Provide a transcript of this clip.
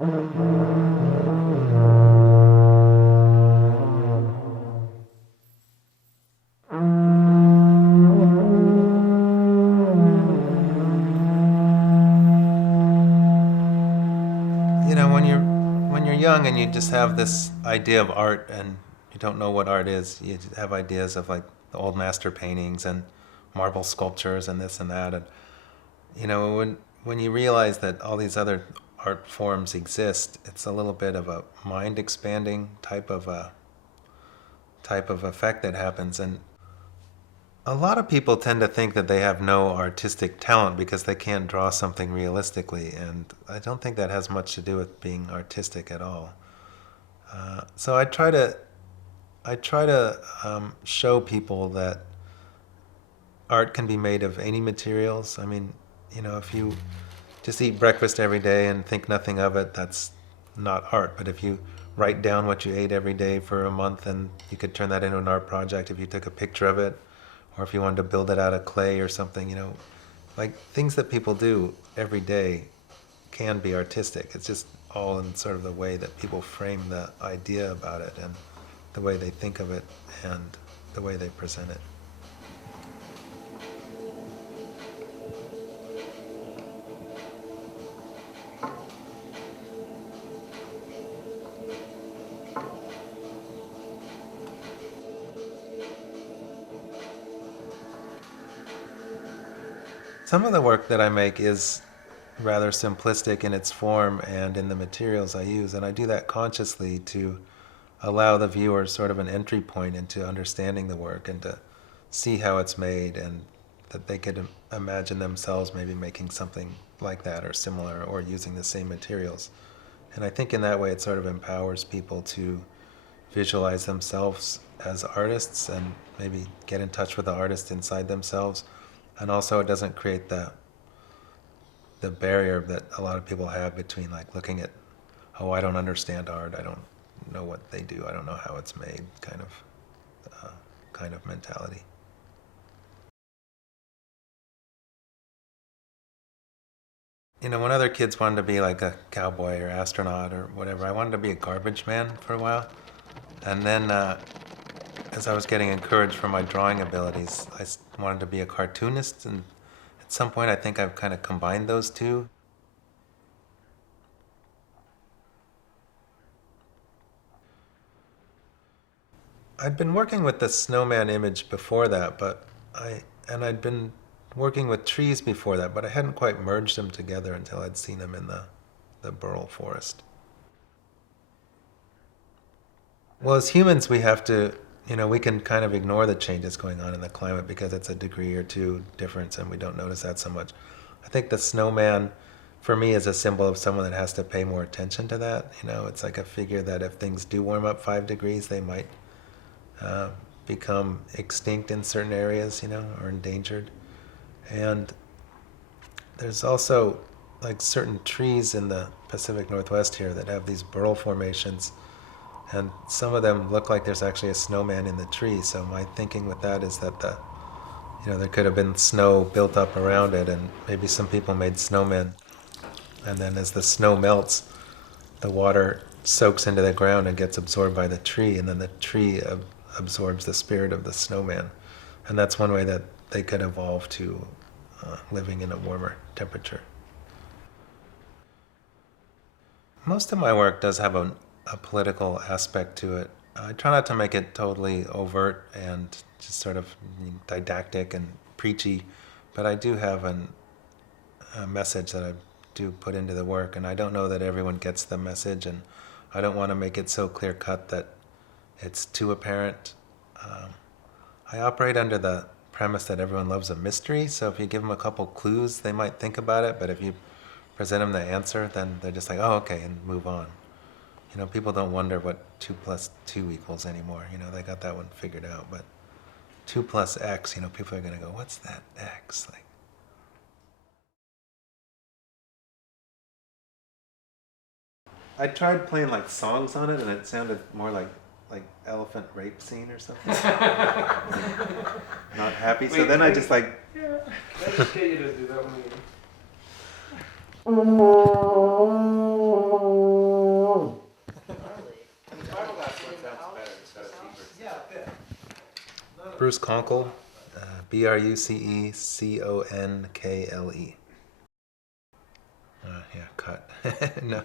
You know, when you're young and you just have this idea of art and you don't know what art is, you just have ideas of like the old master paintings and marble sculptures and this and that. And you know, when you realize that all these other art forms exist, it's a little bit of a mind expanding type of effect that happens. And a lot of people tend to think that they have no artistic talent because they can't draw something realistically, and I don't think that has much to do with being artistic at all. So I try to show people that art can be made of any materials. I mean, you know, if you just eat breakfast every day and think nothing of it, that's not art. But if you write down what you ate every day for a month, and you could turn that into an art project if you took a picture of it, or if you wanted to build it out of clay or something, you know, like things that people do every day can be artistic. It's just all in sort of the way that people frame the idea about it and the way they think of it and the way they present it. Some of the work that I make is rather simplistic in its form and in the materials I use, and I do that consciously to allow the viewer sort of an entry point into understanding the work and to see how it's made, and that they could imagine themselves maybe making something like that or similar or using the same materials. And I think in that way it sort of empowers people to visualize themselves as artists and maybe get in touch with the artist inside themselves. And also it doesn't create the barrier that a lot of people have between like looking at, oh, I don't understand art, I don't know what they do, I don't know how it's made, kind of mentality. You know, when other kids wanted to be like a cowboy or astronaut or whatever, I wanted to be a garbage man for a while. And then as I was getting encouraged for my drawing abilities, wanted to be a cartoonist, and at some point I think I've kind of combined those two. I'd been working with the snowman image before that, I'd been working with trees before that, but I hadn't quite merged them together until I'd seen them in the burl forest. Well, as humans, we have to, you know, we can kind of ignore the changes going on in the climate because it's a degree or two difference and we don't notice that so much. I think the snowman, for me, is a symbol of someone that has to pay more attention to that. You know, it's like a figure that if things do warm up 5 degrees, they might uh, become extinct in certain areas, you know, or endangered. And there's also like certain trees in the Pacific Northwest here that have these burl formations, and some of them look like there's actually a snowman in the tree. So my thinking with that is that there could have been snow built up around it, and maybe some people made snowmen, and then as the snow melts, the water soaks into the ground and gets absorbed by the tree, and then the tree absorbs the spirit of the snowman. And that's one way that they could evolve to living in a warmer temperature. Most of my work does have a political aspect to it. I try not to make it totally overt and just sort of didactic and preachy, but I do have a message that I do put into the work, and I don't know that everyone gets the message, and I don't want to make it so clear-cut that it's too apparent. I operate under the premise that everyone loves a mystery, so if you give them a couple clues, they might think about it, but if you present them the answer, then they're just like, oh, okay, and move on. You know, people don't wonder what 2 plus 2 equals anymore. You know, they got that one figured out, but 2 plus X, you know, people are going to go, what's that X? Like, I tried playing like songs on it, and it sounded more like elephant rape scene or something. Not happy. So then I just like. Yeah. Can I just get you to do that one again? Bruce Conkle, Bruceconkle. Yeah, cut. No.